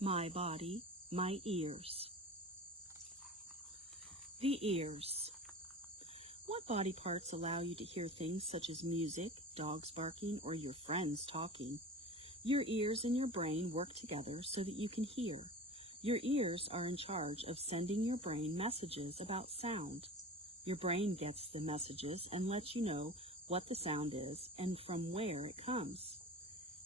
My body, my ears. The ears. What body parts allow you to hear things such as music, dogs barking, or your friends talking? Your ears and your brain work together so that you can hear. Your ears are in charge of sending your brain messages about sound. Your brain gets the messages and lets you know what the sound is and from where it comes.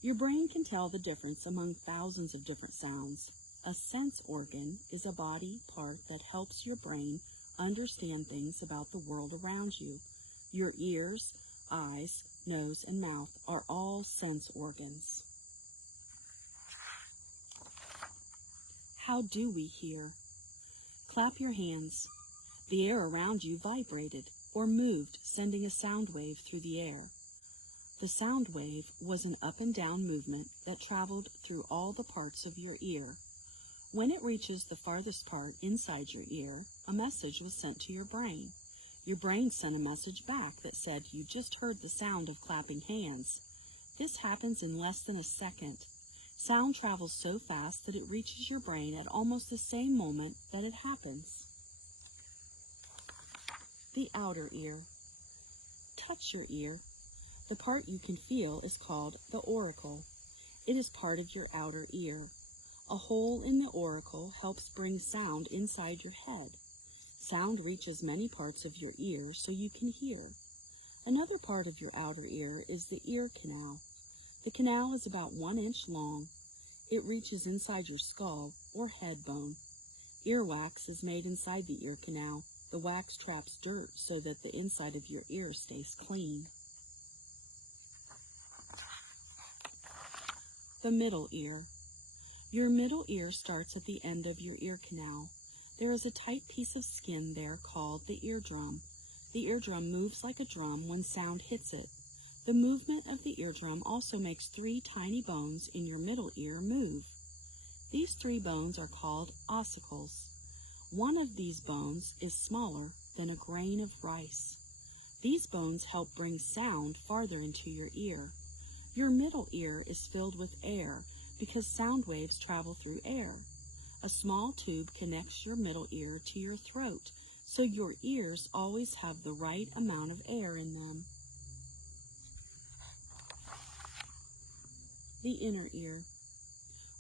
Your brain can tell the difference among thousands of different sounds. A sense organ is a body part that helps your brain understand things about the world around you. Your ears, eyes, nose, and mouth are all sense organs. How do we hear? Clap your hands. The air around you vibrated or moved, sending a sound wave through the air. The sound wave was an up and down movement that traveled through all the parts of your ear. When it reaches the farthest part inside your ear, a message was sent to your brain. Your brain sent a message back that said you just heard the sound of clapping hands. This happens in less than a second. Sound travels so fast that it reaches your brain at almost the same moment that it happens. The outer ear. Touch your ear. The part you can feel is called the auricle. It is part of your outer ear. A hole in the auricle helps bring sound inside your head. Sound reaches many parts of your ear so you can hear. Another part of your outer ear is the ear canal. The canal is about 1 inch long. It reaches inside your skull or head bone. Earwax is made inside the ear canal. The wax traps dirt so that the inside of your ear stays clean. The middle ear. Your middle ear starts at the end of your ear canal. There is a tight piece of skin there called the eardrum. The eardrum moves like a drum when sound hits it. The movement of the eardrum also makes 3 tiny bones in your middle ear move. These 3 bones are called ossicles. One of these bones is smaller than a grain of rice. These bones help bring sound farther into your ear. Your middle ear is filled with air because sound waves travel through air. A small tube connects your middle ear to your throat, so your ears always have the right amount of air in them. The inner ear.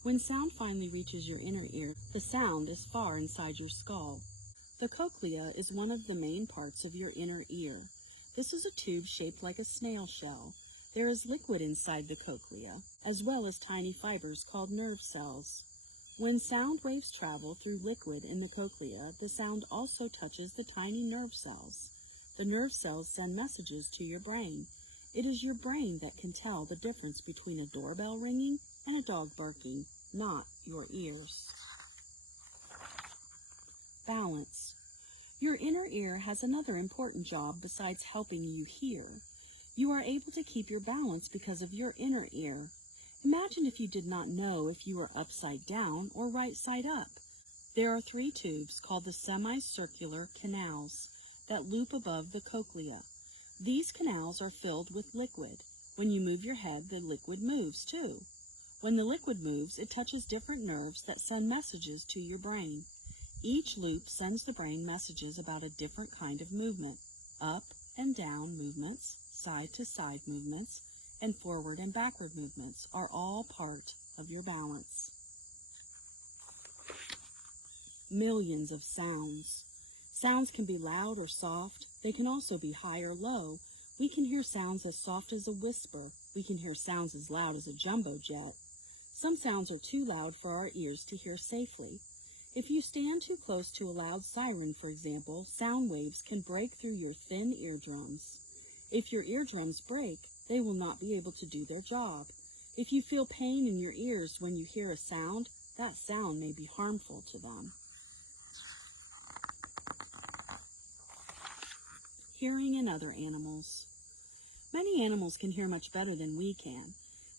When sound finally reaches your inner ear, the sound is far inside your skull. The cochlea is one of the main parts of your inner ear. This is a tube shaped like a snail shell. There is liquid inside the cochlea, as well as tiny fibers called nerve cells. When sound waves travel through liquid in the cochlea, the sound also touches the tiny nerve cells. The nerve cells send messages to your brain. It is your brain that can tell the difference between a doorbell ringing and a dog barking, not your ears. Balance. Your inner ear has another important job besides helping you hear. You are able to keep your balance because of your inner ear. Imagine if you did not know if you were upside down or right side up. There are 3 tubes called the semicircular canals that loop above the cochlea. These canals are filled with liquid. When you move your head, the liquid moves too. When the liquid moves, it touches different nerves that send messages to your brain. Each loop sends the brain messages about a different kind of movement. Up and down movements, side to side movements, and forward and backward movements are all part of your balance. Millions of sounds. Sounds can be loud or soft. They can also be high or low. We can hear sounds as soft as a whisper. We can hear sounds as loud as a jumbo jet. Some sounds are too loud for our ears to hear safely. If you stand too close to a loud siren, for example, sound waves can break through your thin eardrums. If your eardrums break, they will not be able to do their job. If you feel pain in your ears when you hear a sound, that sound may be harmful to them. Hearing in other animals. Many animals can hear much better than we can.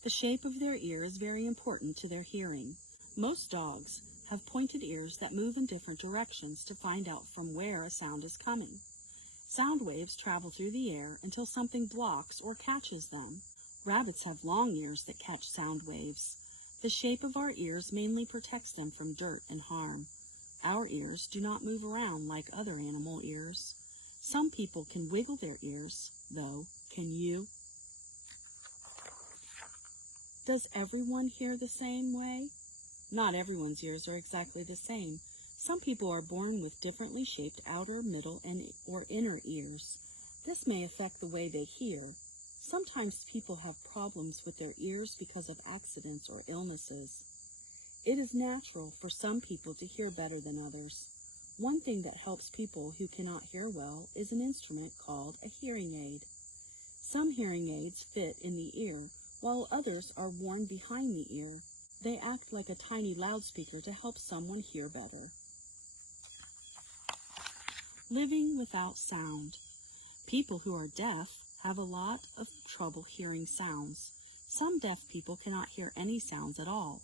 The shape of their ear is very important to their hearing. Most dogs have pointed ears that move in different directions to find out from where a sound is coming. Sound waves travel through the air until something blocks or catches them. Rabbits have long ears that catch sound waves. The shape of our ears mainly protects them from dirt and harm. Our ears do not move around like other animal ears. Some people can wiggle their ears, though. Can you? Does everyone hear the same way? Not everyone's ears are exactly the same. Some people are born with differently shaped outer, middle, or inner ears. This may affect the way they hear. Sometimes people have problems with their ears because of accidents or illnesses. It is natural for some people to hear better than others. One thing that helps people who cannot hear well is an instrument called a hearing aid. Some hearing aids fit in the ear, while others are worn behind the ear. They act like a tiny loudspeaker to help someone hear better. Living without sound. People who are deaf have a lot of trouble hearing sounds. Some deaf people cannot hear any sounds at all.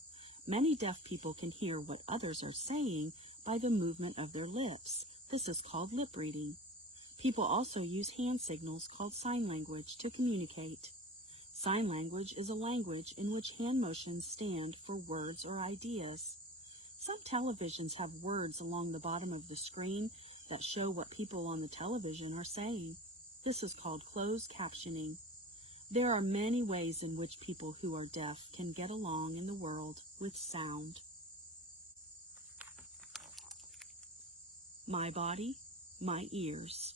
Many deaf people can hear what others are saying by the movement of their lips. This is called lip reading. People also use hand signals called sign language to communicate. Sign language is a language in which hand motions stand for words or ideas. Some televisions have words along the bottom of the screen that show what people on the television are saying. This is called closed captioning. There are many ways in which people who are deaf can get along in the world with sound. My body, my ears.